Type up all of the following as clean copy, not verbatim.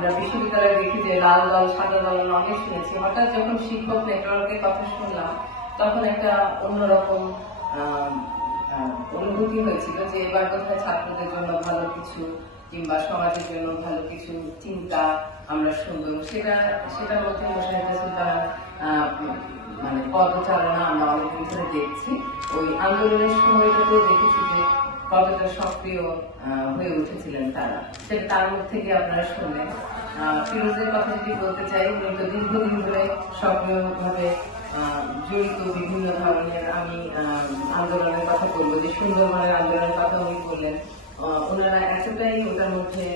আমরা বিশ্ববিদ্যালয়ে দেখি যে লাল দল সাদা দল অনেক শুনেছি, হঠাৎ যখন শিক্ষক নেটওয়ার্কের কথা শুনলাম তখন একটা অন্যরকম অনুভূতি হয়েছিল যে এবার কোথায় ছাত্রদের জন্য ভালো কিছু কিংবা সমাজের জন্য ভালো কিছু চিন্তা আমরা শুনবো। সেটার মধ্যে মোশাহিদা সুলতানা মানে পদচারণা আমরা অনেকদিন ধরে দেখছি। ওই আন্দোলনের সময়টাতেও দেখেছি যে কতটা সক্রিয় হয়ে উঠেছিলেন তারা, সেটা তার মুখ থেকে আপনারা শুনলেন। ফিরোজের কথা যদি বলতে চাই, উনি তো দীর্ঘদিন ধরে সক্রিয়ভাবে জড়িত বিভিন্ন ধরনের, আমি আন্দোলনের কথা বলবো যে সুন্দরবনের আন্দোলনের কথা উনি বললেন। ওনারা এতটাই ওটার মধ্যে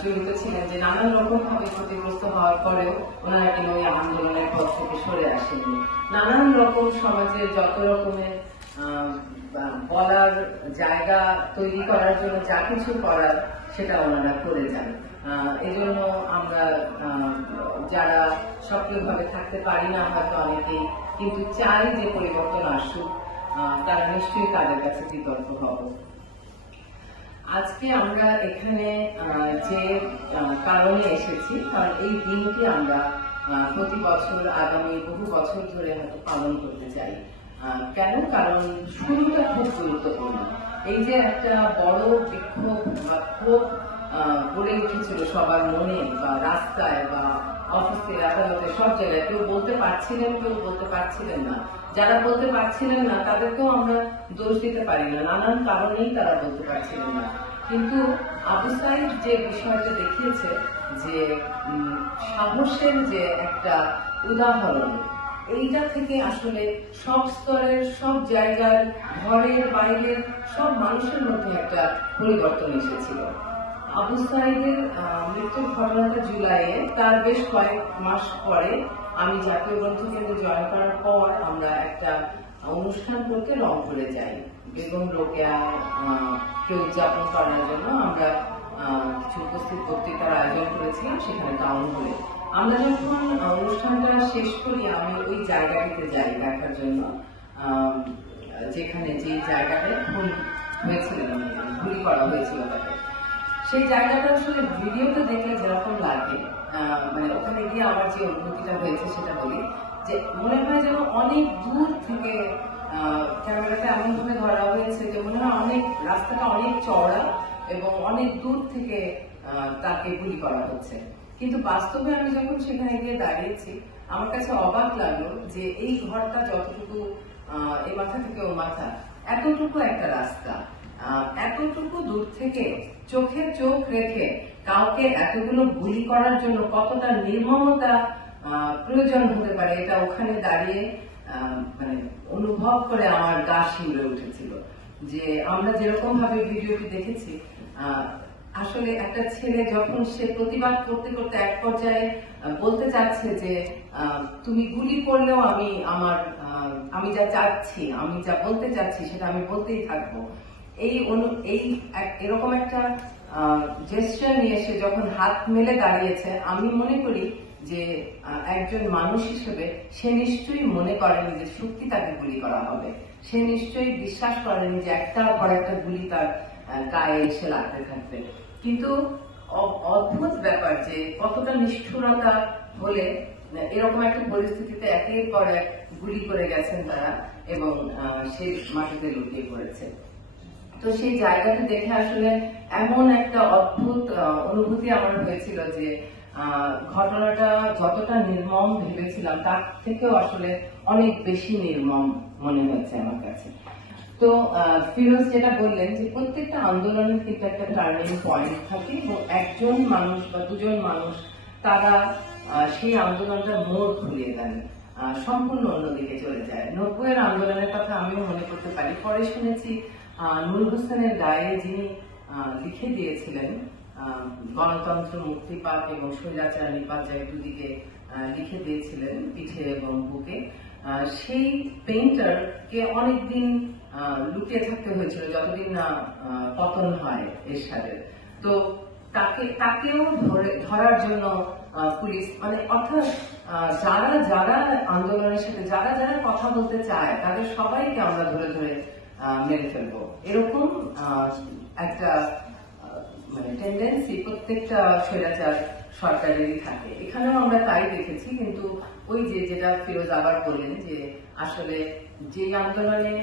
জড়িত ছিলেন যে নানান রকম ভাবে ক্ষতিগ্রস্ত হওয়ার পরেও ওনারা কিন্তু ওই আন্দোলনের পথ থেকে সরে আসেননি। নানান রকম সমাজের যত রকমের বলার জায়গা তৈরি করার জন্য যা কিছু করার সেটা ওনারা করে যান। এজন্য আমরা যারা সক্রিয়ভাবে থাকতে পারি না হয়তো অনেকেই, কিন্তু চাই যে পরিবর্তন আসুক, তারা নিশ্চয়ই তাদের কাছে কৃতজ্ঞ হব। আজকে আমরা এখানে যে কারণে এসেছি, কারণ এই দিনটি আমরা প্রতি বছর আগামী বহু বছর ধরে হয়তো পালন করতে চাই। কেন? কারণ শুরুটা খুব গুরুত্বপূর্ণ। এই যে একটা বড় বিক্ষোভ বা ক্ষোভ গড়ে উঠেছিল সবার মনে বা রাস্তায় বা অফিসে আদালতে সব জায়গায়, কেউ বলতে পারছিলেন, কেউ বলতে পারছিলেন না। যারা বলতে পারছিলেন না তাদেরকেও আমরা দোষ দিতে পারি না, নানান কারণেই তারা বলতে পারছিলেন না। কিন্তু আবু সাইদ যে বিষয়টা দেখিয়েছে যে সাহসের যে একটা উদাহরণ, এইটা থেকে আসলে সব স্তরের, সব জায়গার, ঘরের বাইরের সব মানুষের মধ্যে একটা পরিবর্তন এসেছিল। আবু সাইদের মৃত্যুর ঘটনাটা জুলাইয়ে, তার বেশ কয়েক মাস পরে আমি জাতীয় গ্রন্থকেন্দ্রে জয়েন করার পর আমরা একটা অনুষ্ঠান করতে রংপুরে যাই। বেগম রোকেয়াকে উদযাপন করার জন্য আমরা কিছু উপস্থিত বক্তৃতার আয়োজন করেছিলাম সেখানে টাউন হলে। আমরা যখন অনুষ্ঠানটা শেষ করি আমি ওই জায়গাটিতে যাই দেখার জন্য, যেখানে যে জায়গাটায় খুন হয়েছিলেন, গুলি করা হয়েছিল তাকে। সেই জায়গাটা আসলে ভিডিওটা দেখলে যেরকম লাগে, মানে ওখানে গিয়ে আমার যে অনুভূতিটা হয়েছে সেটা বলি, যে মনে হয় যেন অনেক দূর থেকে ক্যামেরাটা এমন ভাবে ধরা হয়েছে যে মনে হয় অনেক রাস্তাটা অনেক চওড়া এবং অনেক দূর থেকে তাকে গুলি করা হচ্ছে। কিন্তু বাস্তবে আমি যখন সেখানে গিয়ে দাঁড়িয়েছি আমার কাছে অবাক লাগলো যে এই ঘরটা যতটুকু, এ মাথা থেকে ও মাথা, এতটুকু একটা রাস্তা, এতটুকু দূর থেকে চোখে চোখ রেখে কাউকে এতগুলো গুলি করার জন্য কতটা নির্মমতা প্রয়োজন হতে পারে, এটা ওখানে দাঁড়িয়ে মানে অনুভব করে আমার গা শিউরে উঠেছিল। যে আমরা যেরকম ভাবে ভিডিওটি দেখেছি, আসলে একটা ছেলে যখন সে প্রতিবাদ করতে করতে এক পর্যায়ে বলতে চাচ্ছে যে তুমি গুলি করলেও আমি যা চাচ্ছি, আমি যা বলতে চাচ্ছি সেটা আমি বলতেই থাকবো, এরকম একটা জেস্টার নিয়ে সে যখন হাত মেলে দাঁড়িয়েছে, আমি মনে করি যে একজন মানুষ হিসেবে সে নিশ্চয়ই মনে করেনি যে সত্যি তাকে গুলি করা হবে। সে নিশ্চয়ই বিশ্বাস করেনি যে একটার পর একটা গুলি তার গায়ে এসে লাগতে থাকবে। কিন্তু অদ্ভুত ব্যাপার যে কতটা নিষ্ঠুরতা হলে এরকম একটা পরিস্থিতিতে একের পর এক গুলি করে গেছেন তারা এবং সে মাটিতে লুটিয়ে পড়েছে। তো সেই জায়গাটা দেখে আসলে এমন একটা অদ্ভুত অনুভূতি আমার হয়েছিল যে ঘটনাটা যতটা নির্মম ভেবেছিলাম তার থেকেও আসলে অনেক বেশি নির্মম মনে হয়েছে আমার কাছে। তো ফিরোজ যেটা বললেন যে প্রত্যেকটা আন্দোলনের কিন্তু একটা টার্নিং পয়েন্ট থাকে এবং একজন মানুষ বা দুজন মানুষ তারা সেই আন্দোলনটা মোড় ঘুরিয়ে দেন, সম্পূর্ণ অন্যদিকে চলে যায়। 90-এর আন্দোলনের কথা আমিও মনে করতে পারি। পরে শুনেছি নূর হোসেনের গায়ে যিনি লিখে দিয়েছিলেন গণতন্ত্র মুক্তি পাক এবং স্বৈরাচার নিপাত যায়, দুদিকে লিখে দিয়েছিলেন পিঠে এবং বুকে, সেই পেইন্টারকে অনেকদিন লুকিয়ে থাকতে হয়েছিল যতদিন না পতন হয় এরশাদের। তো তাকেও ধরার জন্য পুলিশ, মানে অর্থাৎ যারা যারা আন্দোলনের সাথে যারা যারা কথা বলতে চায় তাদের সবাইকে আমরা ধরে ধরে মেরে ফেলবো, এরকম একটা মানে টেন্ডেন্সি প্রত্যেকটা স্বৈরাচার সরকারেরই থাকে। এখানেও আমরা তাই দেখেছি, কিন্তু ওই যেটা ফিরোজ আবার বললেন যে আসলে যে আন্দোলনে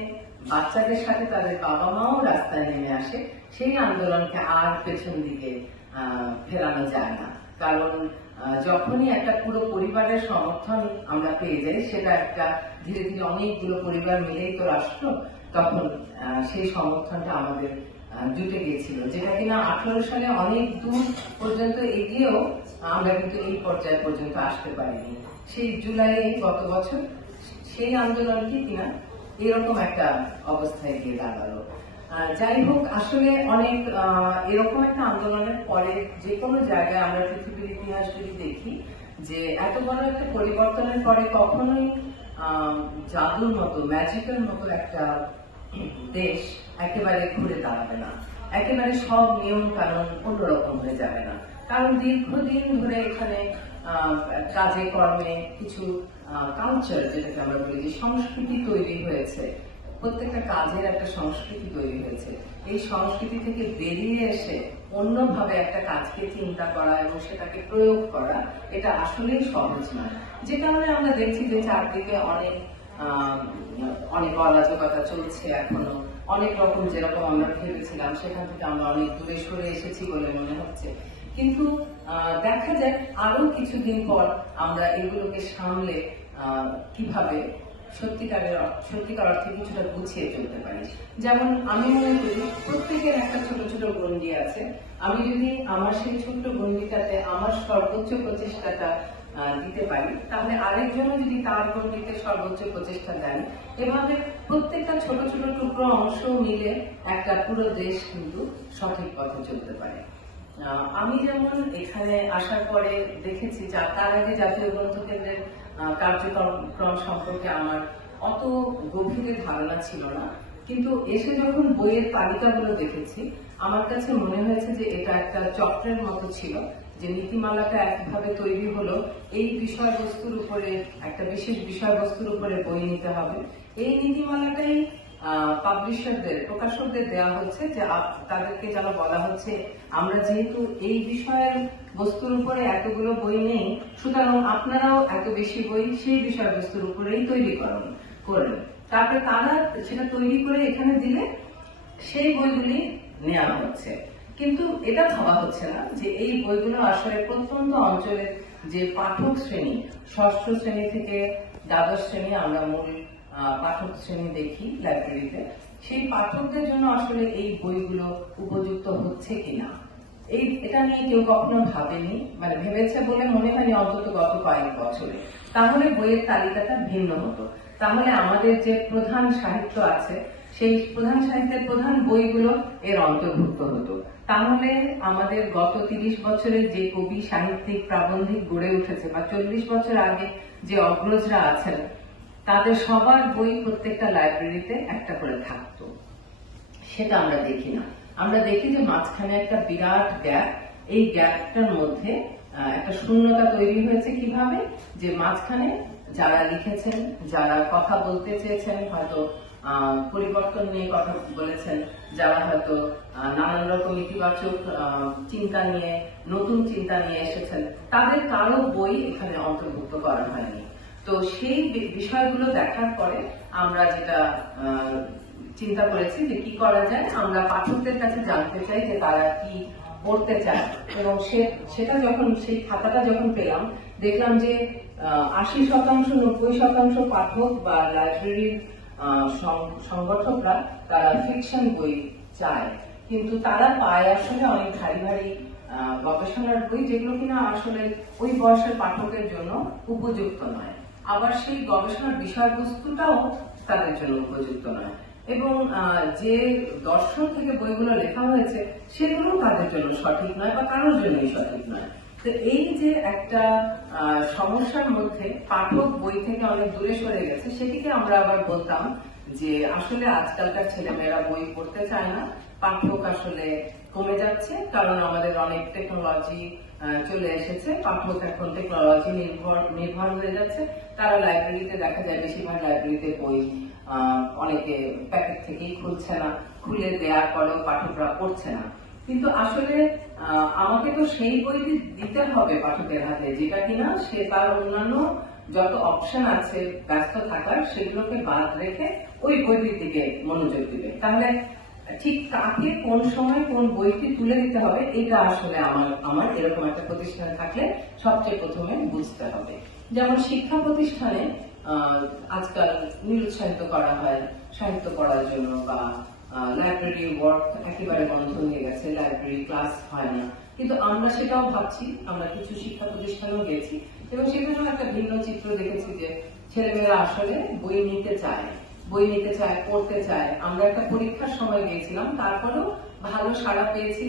বাচ্চাদের সাথে তাদের বাবা মাও রাস্তায় নেমে আসে, সেই আন্দোলনকে আর পেছন দিকে ফেরানো যায় না। কারণ যখনই একটা পুরো পরিবারের সমর্থন আমরা পেয়ে যাই, সেটা একটা ধীরে ধীরে অনেকগুলো পরিবার মিলেই তো রাষ্ট্র, তখন সেই সমর্থনটা আমাদের জুটে গিয়েছিল, যেটা কিনা 18 সালে অনেক দূর পর্যন্ত এগিয়েও আমরা কিন্তু এই পর্যায় পর্যন্ত আসতে পারিনি। সেই জুলাই গত বছর সেই আন্দোলনটি কিনা এরকম একটা অবস্থায় গিয়ে দাঁড়ালো। যাই হোক, আসলে অনেক এরকম একটা আন্দোলনের পরে যে কোনো জায়গায় আমরা পৃথিবীর ইতিহাস যদি দেখি, যে এত বড় একটা পরিবর্তনের পরে কখনোই জাদুর মতো, ম্যাজিকের মতো একটা দেশ একেবারে ঘুরে দাঁড়াবে না, একেবারে সব নিয়ম কানুন অন্যরকম হয়ে যাবে না। কারণ দীর্ঘদিন ধরে এখানে কাজে কর্মে কিছু কালচার, যেটাকে আমরা বলি যে সংস্কৃতি তৈরি হয়েছে, প্রত্যেকটা কাজের একটা সংস্কৃতি তৈরি হয়েছে। এই সংস্কৃতি থেকে বেরিয়ে এসে অন্যভাবে একটা কাজকে চিন্তা করা এবং সেটাকে প্রয়োগ করা, এটা আসলেই সহজ নয়। যে কারণে আমরা দেখছি যে চারদিকে অনেক অরাজকতা চলছে এখনো, অনেক রকম যেরকম আমরা ভেবেছিলাম সেখান থেকে আমরা অনেক দূরে সরে এসেছি বলে মনে হচ্ছে। কিন্তু দেখা যায় আরো কিছুদিন পর আমরা এগুলোকে সামলে কিভাবে সত্যিকার অর্থে কিছুটা গুছিয়ে চলতে পারি। যেমন আমি মনে করি প্রত্যেকের একটা ছোট ছোট গণ্ডি আছে। আমি যদি আমার সেই ছোট্ট গণ্ডিটাতে আমার সর্বোচ্চ প্রচেষ্টাটা দিতে পারি, তাহলে আরেকজনও যদি তার গণ্ডিতে সর্বোচ্চ প্রচেষ্টা দেন, এভাবে প্রত্যেকটা ছোট ছোট টুকরো অংশ মিলে একটা পুরো দেশ কিন্তু সঠিক পথে চলতে পারে। আমি যেমন এখানে আসার পরে দেখেছি, তার আগে জাতীয় গ্রন্থ কেন্দ্রের কার্যক্রম সম্পর্কে আমার অত গভীরে ধারণা ছিল না, কিন্তু এসে যখন বইয়ের তালিকাগুলো দেখেছি, আমার কাছে মনে হয়েছে যে এটা একটা চক্রের মতো ছিল, যে নীতিমালাটা একভাবে তৈরি হলো এই বিষয়বস্তুর উপরে, একটা বিশেষ বিষয়বস্তুর উপরে বই নিতে হবে। এই নীতিমালাটাই পাবলিশারদের, প্রকাশকদের দেওয়া হচ্ছে, যে তাদেরকে যেন বলা হচ্ছে আমরা যেহেতু এই বিষয়ের বস্তুর উপরে এতগুলো বই নেই, সুতরাং আপনারাও এত বেশি বই সেই বিষয়বস্তুর উপরেই তৈরি করবেন। তারপরে তারা সেটা তৈরি করে এখানে দিলে সেই বইগুলি নেওয়া হচ্ছে। কিন্তু এটা ভাবা হচ্ছে না যে এই বইগুলো আসলে প্রত্যন্ত অঞ্চলের যে পাঠক শ্রেণী, ষষ্ঠ শ্রেণী থেকে দ্বাদশ শ্রেণী আমরা মূল পাঠক শ্রেণী দেখি লাইব্রেরিতে, সেই পাঠকদের জন্য আসলে এই বইগুলো উপযুক্ত হচ্ছে কিনা এটা নিয়ে কেউ কখনো ভাবেনি, মানে ভেবেছে বলে মনে হয়নি অন্তত গত কয়েক বছরে। তাহলে বইয়ের তালিকাটা ভিন্ন হতো, তাহলে আমাদের যে প্রধান সাহিত্য আছে সেই প্রধান সাহিত্যের প্রধান বইগুলো এর অন্তর্ভুক্ত হতো। তাহলে আমাদের গত 30 বছরের যে কবি, সাহিত্যিক, প্রাবন্ধিক গড়ে উঠেছে, বা 40 বছর আগে যে অগ্রজরা আছেন, তাদের সবার বই প্রত্যেকটা লাইব্রেরিতে একটা করে থাকতো। সেটা আমরা দেখি না। আমরা দেখি যে মাঝখানে একটা বিরাট গ্যাপ, এই গ্যাপটার মধ্যে একটা শূন্যতা তৈরি হয়েছে। কিভাবে? যে মাঝখানে যারা লিখেছেন, যারা কথা বলতে চেয়েছেন, হয়তো পরিবর্তন নিয়ে কথা বলেছেন, যারা হয়তো নানান রকম ইতিবাচক চিন্তা নিয়ে, নতুন চিন্তা নিয়ে এসেছেন, তাদের কারো বই এখানে অন্তর্ভুক্ত করা হয়নি। তো সেই বিষয়গুলো দেখার পরে আমরা যেটা চিন্তা করেছি যে কি করা যায়, আমরা পাঠকদের কাছে জানতে চাই যে তারা কি পড়তে চায়, এবং সেটা যখন সেই খাতাটা যখন পেলাম, দেখলাম যে 80%, 90% পাঠক বা লাইব্রেরির সংগঠকরা তারা ফিকশন বই চায়, কিন্তু তারা পায় আসলে অনেক ভারী ভারী গবেষণার বই, যেগুলো কিনা আসলে ওই বয়সের পাঠকের জন্য উপযুক্ত নয়। আবার সেই গবেষণার বিষয়বস্তুটাও তাদের জন্য উপযুক্ত নয়, এবং যে দর্শন থেকে বইগুলো লেখা হয়েছে সেগুলো তাদের জন্য সঠিক নয়, বা কারোর জন্যই সঠিক নয়। তো এই যে একটা সমস্যার মধ্যে পাঠক বই থেকে অনেক দূরে সরে গেছে, সেটিকে আমরা আবার বলতাম যে আসলে আজকালকার ছেলেমেয়েরা বই পড়তে চায় না, পাঠক আসলে কমে যাচ্ছে, কারণ আমাদের অনেক টেকনোলজি চলে এসেছে, পাঠক এখন টেকনোলজি নির্ভর হয়ে যাচ্ছে। তারা লাইব্রেরিতে দেখা যায়, বেশিরভাগ লাইব্রেরিতে বই অনেকে প্যাকেট থেকেই খুলছে না, খুলে দেওয়ার পরেও পাঠকরা পড়ছে না। কিন্তু আসলে আমাকে তো সেই বইটি দিতে হবে পাঠকের হাতে যেটা কিনা সে তার অন্যান্য যত অপশন আছে ব্যস্ত থাকার সেগুলোকে বাদ রেখে ওই বইটির দিকে মনোযোগ দিবে। তাহলে ঠিক কাকে কোন সময় কোন বইটি তুলে দিতে হবে এটা আসলে আমার এরকম একটা প্রতিষ্ঠানে থাকলে সবচেয়ে প্রথমে বুঝতে হবে। যেমন শিক্ষা প্রতিষ্ঠানে আজকাল নিরুৎসাহিত করা হয় সাহিত্য পড়ার জন্য, বা লাইব্রেরি ওয়ার্ক একেবারে বন্ধ হয়ে গেছে, লাইব্রেরি ক্লাস হয় না। কিন্তু আমরা সেটাও ভাবছি, আমরা কিছু শিক্ষা প্রতিষ্ঠানেও গেছি এবং সেখানেও একটা ভিন্ন চিত্র দেখেছি যে ছেলেমেয়েরা আসলে বই নিতে চায়, পড়তে চায়। আমরা একটা পরীক্ষার সময় গিয়েছিলাম, তারপরেও ভালো সাড়া পেয়েছি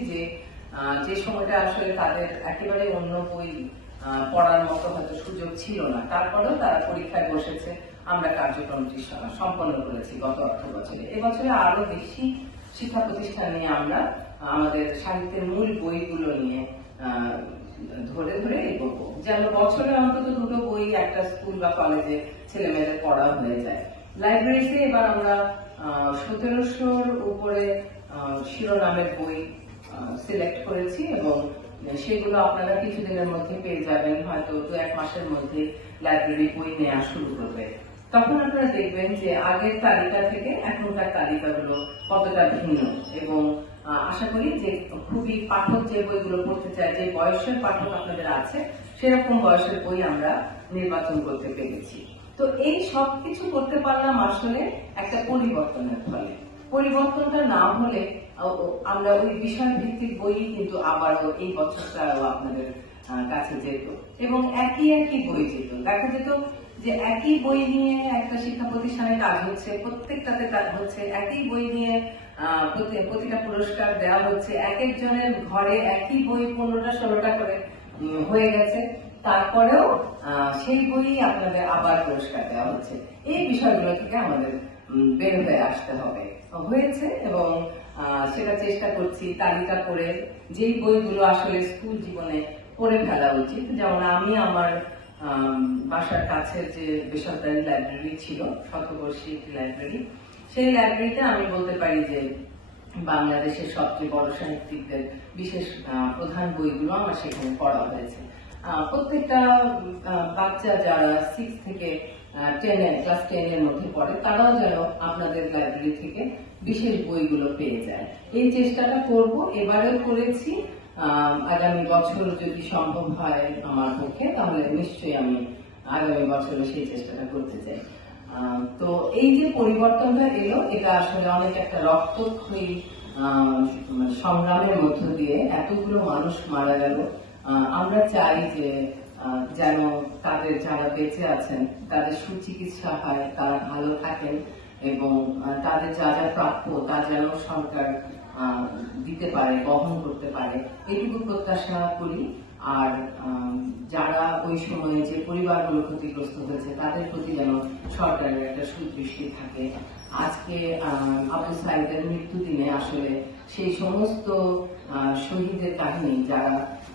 যে সময়টা আসলে তাদের একেবারে অন্য বই পড়ার মতো হয়তো সুযোগ ছিল না, তারপরেও তারা পরীক্ষায় বসেছে। আমরা কার্যক্রমটি সম্পন্ন করেছি গত অর্থ বছরে। এবছরে আরো বেশি শিক্ষা প্রতিষ্ঠান নিয়ে আমরা আমাদের সাহিত্যের মূল বইগুলো নিয়ে ধরে ধরে এগোবো, যেন বছরে অন্তত 2টো বই একটা স্কুল বা কলেজে ছেলে মেয়েদের পড়া হয়ে যায়। লাইব্রেরিতে এবার আমরা 1700-র উপরে শিরোনামের বই সিলেক্ট করেছি এবং সেগুলো আপনারা কিছুদিনের মধ্যে পেয়ে যাবেন, হয়তো 2-1 মাসের মধ্যে লাইব্রেরি বই নেওয়া শুরু করবে। তখন আপনারা দেখবেন যে আগের তালিকা থেকে এখনকার তালিকাগুলো কতটা ভিন্ন, এবং আশা করি যে খুবই পাঠক যে বইগুলো পড়তে চায়, যে বয়সের পাঠক আপনাদের আছে সেরকম বয়সের বই আমরা নির্বাচন করতে পেরেছি। তো এই সবকিছু করতে পারলাম আসলে একটা পরিবর্তনের ফলে। পরিবর্তনটা না হলে আমরা ওই বিষয় ভিত্তিক বই কিন্তু আবারও এই বছরটাও আপনাদের কাছে যেত এবং একই বই যেত। দেখা যেত যে একই বই নিয়ে একটা শিক্ষা প্রতিষ্ঠানে কাজ হচ্ছে, প্রত্যেকটাতে কাজ হচ্ছে, একই বই নিয়ে প্রতিটা পুরস্কার দেওয়া হচ্ছে, এক একজনের ঘরে একই বই 15টা 16টা করে হয়ে গেছে, তারপরেও সেই বই আপনাদের আবার পুরস্কার দেওয়া হচ্ছে। এই বিষয়গুলো থেকে আমাদের বের হয়ে আসতে হবে, হয়েছে, এবং সেটা চেষ্টা করছি তালিকা করে যেই বইগুলো আসলে স্কুল জীবনে পড়ে ফেলা উচিত। যেমন আমি আমার বাসার কাছের যে বেসরকারি লাইব্রেরি ছিল, শতবর্ষী একটি লাইব্রেরি, সেই লাইব্রেরিতে আমি বলতে পারি যে বাংলাদেশের সবচেয়ে বড় সাহিত্যিকদের বিশেষ প্রধান বইগুলো আমার সেখানে পড়া হয়েছে। প্রত্যেকটা বাচ্চা যারা 6 থেকে 10 ক্লাস 10 এর মধ্যে পড়ে তারাও যেন আপনাদের লাইব্রেরি থেকে বিশেষ বইগুলো পেয়ে যায়, এই চেষ্টাটা করব। এবারেও করেছি, আগামী বছর যদি সম্ভব হয় আমার পক্ষে তাহলে নিশ্চয়ই আমি আগামী বছরে সেই চেষ্টাটা করতে চাই। তো এই যে পরিবর্তনটা এলো, এটা আসলে অনেক একটা রক্তক্ষয়ী সংগ্রামের মধ্য দিয়ে এতগুলো মানুষ মারা গেল। আমরা চাই যে যেন তাদের যারা বেঁচে আছেন তাদের সুচিকিৎসা হয়, তারা ভালো থাকেন এবং তাদের যা যা প্রাপ্য তা যেন সরকার দিতে পারে, বহন করতে পারে, এটুকু প্রত্যাশা করি। আর যারা ওই সময়ে যে পরিবারগুলো ক্ষতিগ্রস্ত হয়েছে তাদের প্রতি যেন সরকারের একটা সুদৃষ্টি থাকে। আজকে আবু সাইদের মৃত্যু দিনে আসলে সেই সমস্ত শহীদের কাহিনী,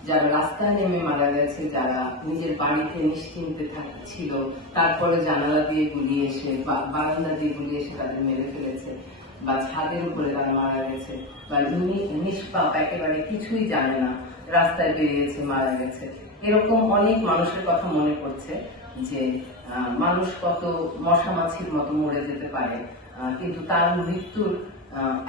যারা রাস্তায় নেমে মারা গেছে, যারা নিজের বাড়িতে নিশ্চিন্তে ছিল, তারপরে জানালা দিয়ে গুলিয়ে এসে বা বারান্দা দিয়ে গুলিয়ে এসে তাদের মেরে ফেলেছে, বা ছাদের উপরে তারা মারা গেছে, বা নিষ্পাপ একেবারে কিছুই জানে না রাস্তায় বেরিয়েছে মারা গেছে, এরকম অনেক মানুষের কথা মনে পড়ছে যে মানুষ কত মশা মাছির মতো মরে যেতে পারে, কিন্তু তার মৃত্যুর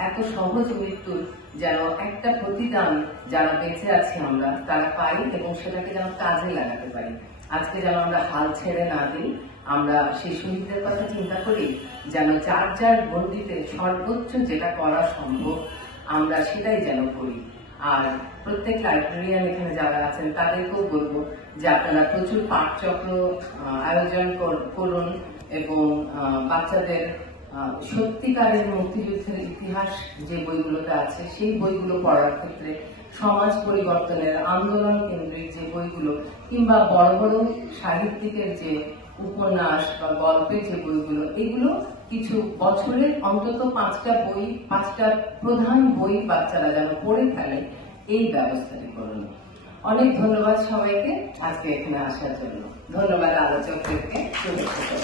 এত সহজ মৃত্যুর যেন একটা প্রতিদান যারা বেঁচে আছি আমরা তারা পাই এবং সেটাকে যেন কাজে লাগাতে পারি। আজকে যেন আমরা হাল ছেড়ে না দিই, আমরা সেই শহীদদের কথা চিন্তা করি, যেন যার যার গণ্ডিতে সর্বোচ্চ যেটা করা সম্ভব আমরা সেটাই যেন করি। আর প্রত্যেক লাইব্রেরিয়ান এখানে যারা আছেন তাদেরকেও বলবো যে আপনারা প্রচুর পাঠচক্র আয়োজন করুন এবং বাচ্চাদের সত্যিকারের মুক্তিযুদ্ধের ইতিহাস যে বইগুলোতে আছে সেই বইগুলো পড়ার ক্ষেত্রে সমাজ পরিবর্তনের আন্দোলন কেন্দ্রিক যে বইগুলো, কিংবা বড় বড় সাহিত্যিকের যে উপন্যাস বা গল্পের যে বইগুলো, এগুলো কিছু বছরের অন্তত 5টা প্রধান বই বাচ্চারা যেন পড়ে ফেলে, এই ব্যবস্থাটি করুন। অনেক ধন্যবাদ সবাইকে আজকে এখানে আসার জন্য। ধন্যবাদ আলোচকদেরকে। শুভেচ্ছা।